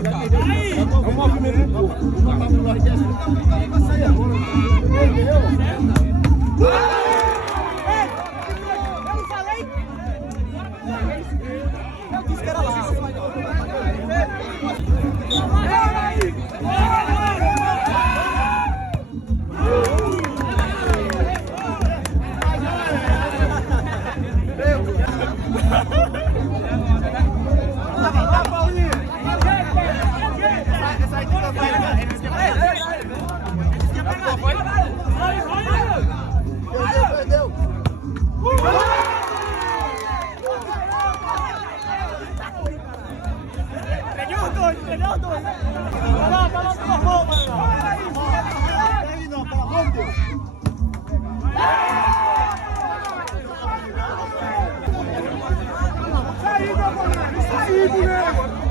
É um movimento do corpo. Uma pra pular e desce, o cara vai sair agora. Entendeu? Eu falei! Eu disse que era lá. Perdeu. Perdeu os dois. Vai lá, formou, mano. Aí não, pelo amor de Deus. Saída, boneco!